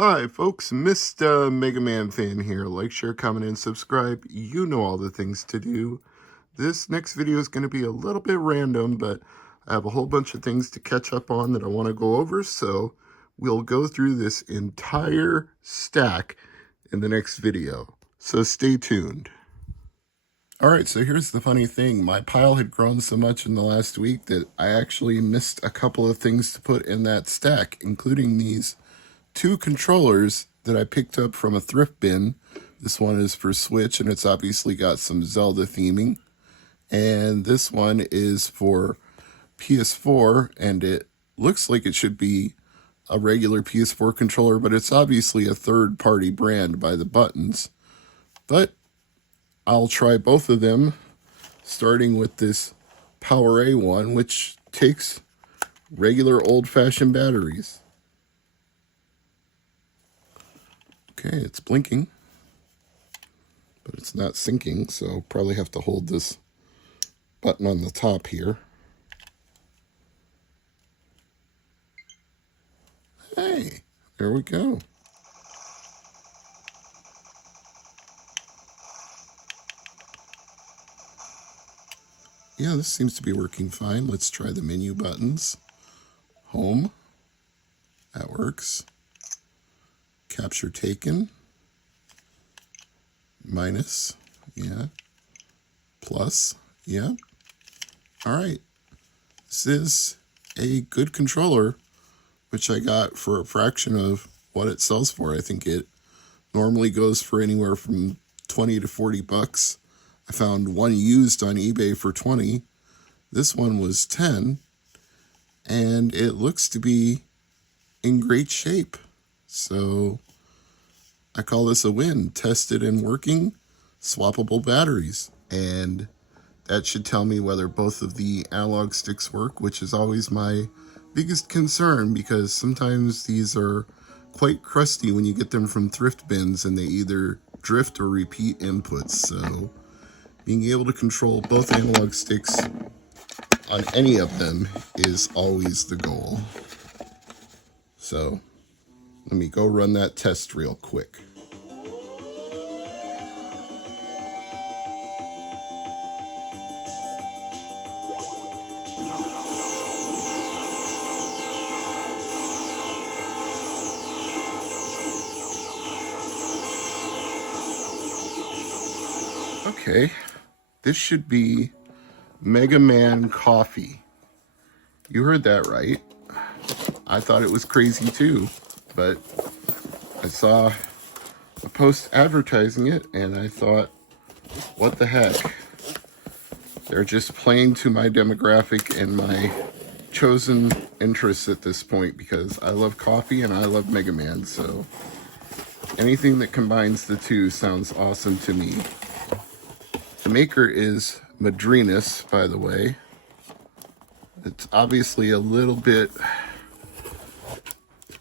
Hi folks, Mr. MegaManFan here. Like, share, comment, and subscribe. You know all the things to do. This next video is going to be a little bit random, but I have a whole bunch of things to catch up on that I want to go over, so we'll go through this entire stack in the next video. So stay tuned. Alright, so here's the funny thing. My pile had grown so much in the last week that I actually missed a couple of things to put in that stack, including these two controllers that I picked up from a thrift bin. This one is for Switch, and it's obviously got some Zelda theming. And this one is for PS4, and it looks like it should be a regular PS4 controller, but it's obviously a third-party brand by the buttons. But I'll try both of them, starting with this PowerA one, which takes regular old-fashioned batteries. Okay, it's blinking, but it's not syncing, so probably have to hold this button on the top here. Hey, there we go. Yeah, this seems to be working fine. Let's try the menu buttons. Home, that works. Capture taken, minus, yeah, plus, yeah. All right, this is a good controller, which I got for a fraction of what it sells for. I think it normally goes for anywhere from 20 to 40 bucks. I found one used on eBay for 20. This one was 10, and it looks to be in great shape. So I call this a win. Tested and working, swappable batteries. And that should tell me whether both of the analog sticks work, which is always my biggest concern, because sometimes these are quite crusty when you get them from thrift bins and they either drift or repeat inputs. So being able to control both analog sticks on any of them is always the goal. So let me go run that test real quick. Okay, this should be Mega Man coffee. You heard that right. I thought it was crazy too, but I saw a post advertising it and I thought, what the heck? They're just playing to my demographic and my chosen interests at this point, because I love coffee and I love Mega Man, so anything that combines the two sounds awesome to me. The maker is Madrinas, by the way. It's obviously a little bit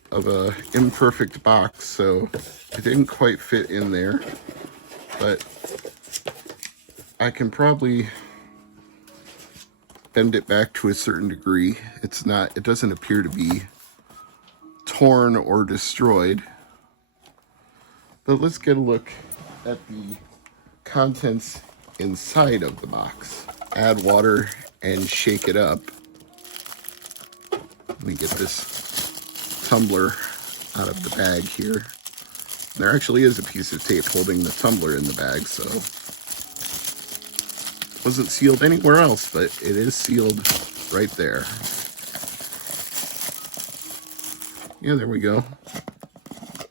of a imperfect box, so it didn't quite fit in there, but I can probably bend it back to a certain degree. It doesn't appear to be torn or destroyed. But let's get a look at the contents inside of the box. Add water and shake it up. Let me get this tumbler out of the bag here. There actually is a piece of tape holding the tumbler in the bag, so it wasn't sealed anywhere else, but it is sealed right there. Yeah, there we go.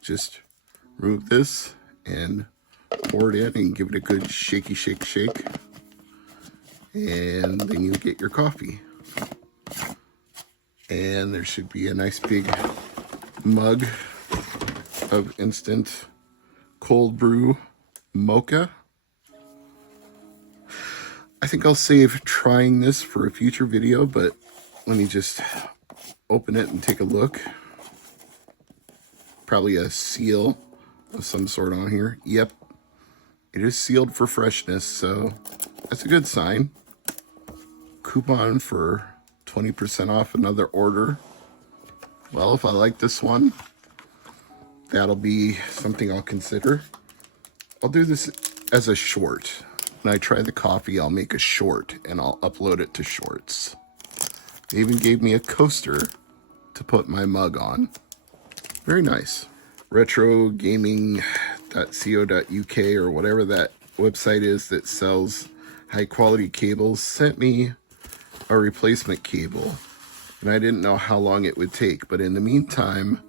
Just remove this and pour it in and give it a good shaky shake shake, and then you get your coffee. And there should be a nice big mug of instant cold brew mocha. I think I'll save trying this for a future video, but let me just open it and take a look. Probably a seal of some sort on here. Yep, it is sealed for freshness, so that's a good sign. Coupon for 20% off another order. Well, if I like this one, that'll be something I'll consider. I'll do this as a short. When I try the coffee, I'll make a short and I'll upload it to Shorts. They even gave me a coaster to put my mug on. Very nice. Retrogaming.co.uk or whatever that website is that sells high quality cables sent me a replacement cable, and I didn't know how long it would take, but in the meantime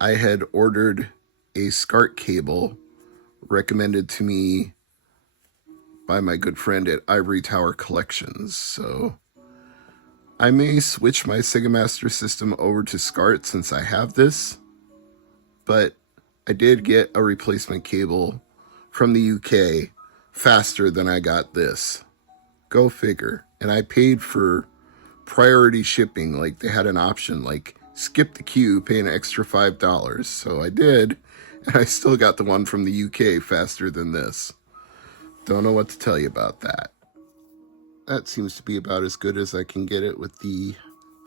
I had ordered a SCART cable recommended to me by my good friend at Ivory Tower Collections. So I may switch my Sega Master System over to SCART since I have this, but I did get a replacement cable from the UK faster than I got this. Go figure. And I paid for priority shipping. Like, they had an option, like, skip the queue, pay an extra $5. So I did, and I still got the one from the UK faster than this. Don't know what to tell you about that. That seems to be about as good as I can get it with the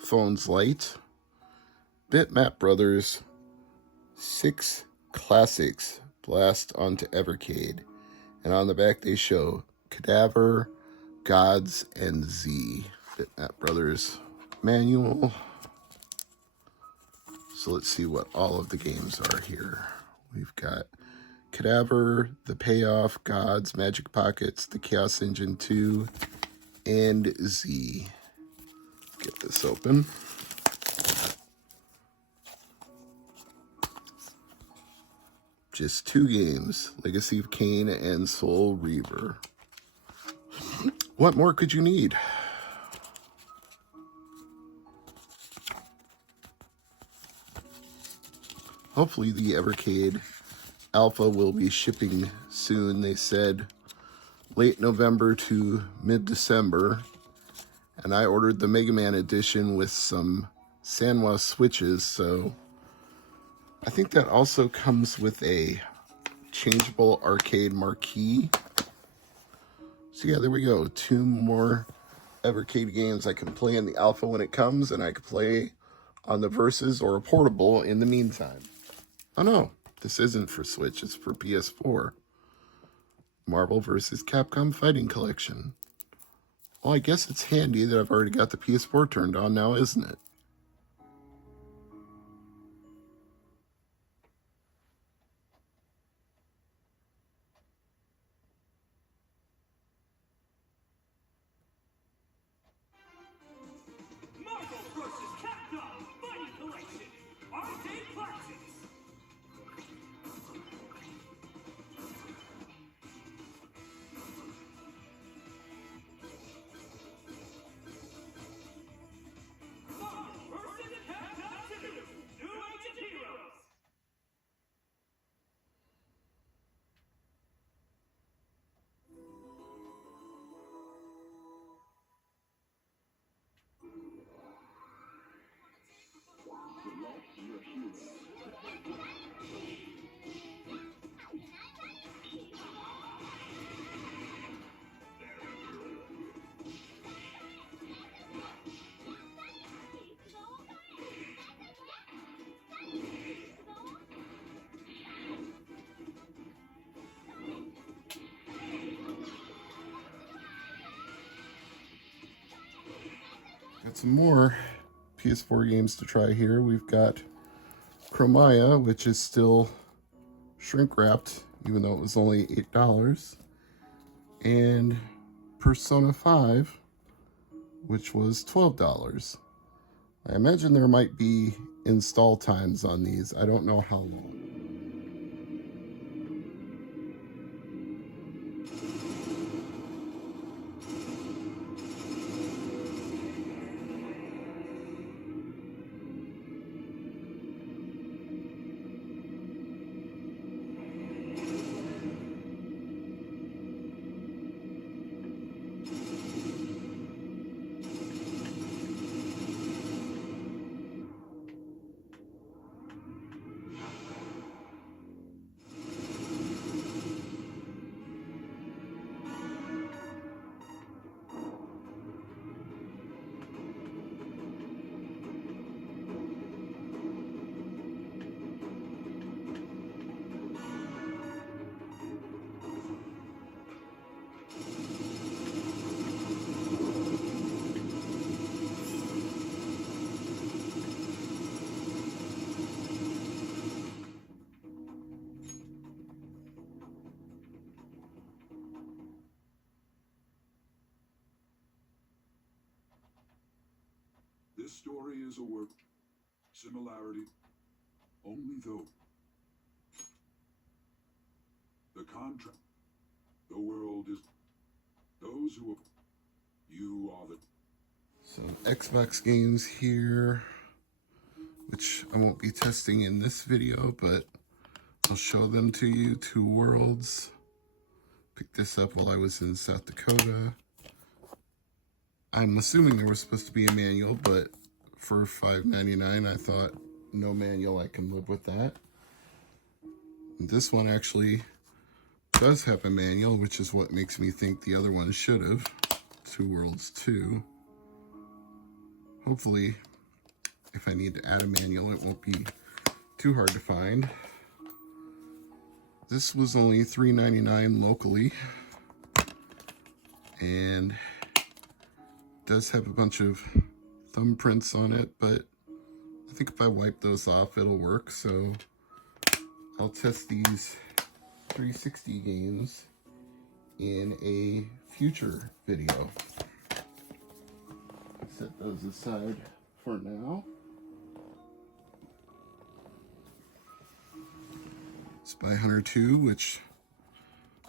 phone's light. Bitmap Brothers 6 Classics blast onto Evercade. And on the back they show Cadaver, Gods, and Z. Bitmap Brothers manual. So let's see what all of the games are here. We've got Cadaver, The Payoff, Gods, Magic Pockets, The Chaos Engine 2, and Z. Get this open. Just 2 games, Legacy of Kain and Soul Reaver. What more could you need? Hopefully the Evercade Alpha will be shipping soon. They said late November to mid-December. And I ordered the Mega Man edition with some Sanwa switches, so I think that also comes with a changeable arcade marquee. So yeah, there we go. 2 more Evercade games I can play in the Alpha when it comes, and I can play on the Versus or a portable in the meantime. Oh no, this isn't for Switch, it's for PS4. Marvel vs. Capcom Fighting Collection. Well, I guess it's handy that I've already got the PS4 turned on now, isn't it? Marvel vs. Capcom Fighting Collection. Arcade Classics. Got some more PS4 games to try here. We've got Chromia, which is still shrink wrapped, even though it was only $8. And Persona 5, which was $12. I imagine there might be install times on these. I don't know how long. This story is a work similarity only though the contract, the world is those who have, you are the. Some Xbox games here, which I won't be testing in this video, but I'll show them to you. Two Worlds. Picked this up while I was in South Dakota. I'm assuming there was supposed to be a manual, but for $5.99, I thought no manual, I can live with that. And this one actually does have a manual, which is what makes me think the other one should have. Two Worlds 2. Hopefully, if I need to add a manual, it won't be too hard to find. This was only $3.99 locally, and does have a bunch of thumbprints on it, but I think if I wipe those off, it'll work. So I'll test these 360 games in a future video. Set those aside for now. Spy Hunter 2, which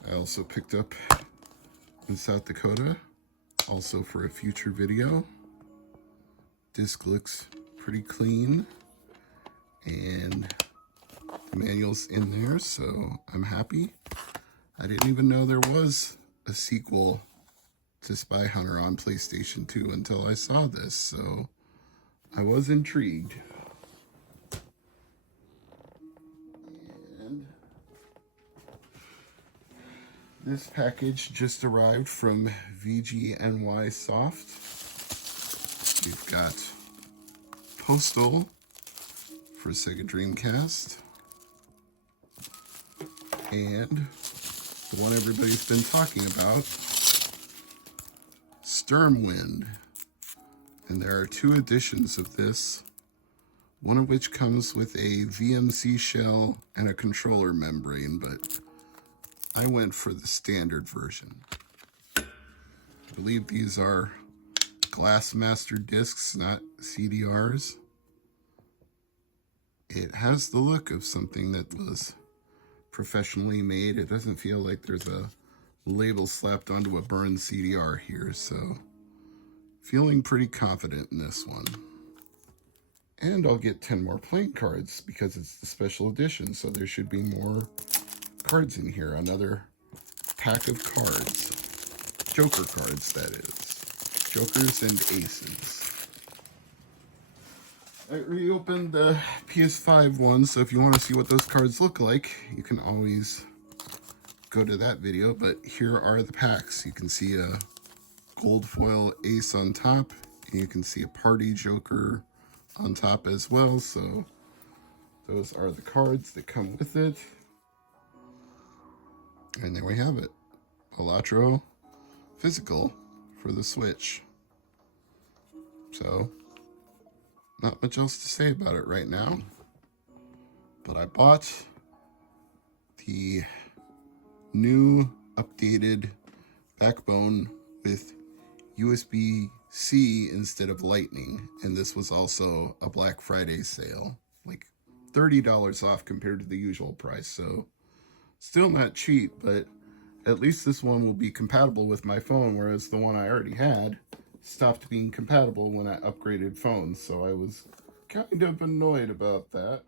I also picked up in South Dakota, also for a future video. Disc looks pretty clean, and the manual's in there, so I'm happy. I didn't even know there was a sequel to Spy Hunter on PlayStation 2 until I saw this, so I was intrigued. And this package just arrived from VGNY Soft. We've got Postal for Sega Dreamcast, and the one everybody's been talking about, Stormwind. And there are two editions of this, one of which comes with a VMC shell and a controller membrane, but I went for the standard version. I believe these are Glassmaster discs, not CDRs. It has the look of something that was professionally made. It doesn't feel like there's a label slapped onto a burned CDR here, so feeling pretty confident in this one. And I'll get 10 more playing cards because it's the special edition, so there should be more cards in here. Another pack of cards. Joker cards, that is. Jokers and aces. I reopened the PS5 one, so if you want to see what those cards look like, you can always go to that video. But here are the packs. You can see a gold foil ace on top, and you can see a party joker on top as well. So those are the cards that come with it. And there we have it. Elatro Physical for the Switch. So not much else to say about it right now. But I bought the new updated backbone with USB-C instead of Lightning, and this was also a Black Friday sale, like $30 off compared to the usual price. So still not cheap, but at least this one will be compatible with my phone, whereas the one I already had stopped being compatible when I upgraded phones. So I was kind of annoyed about that.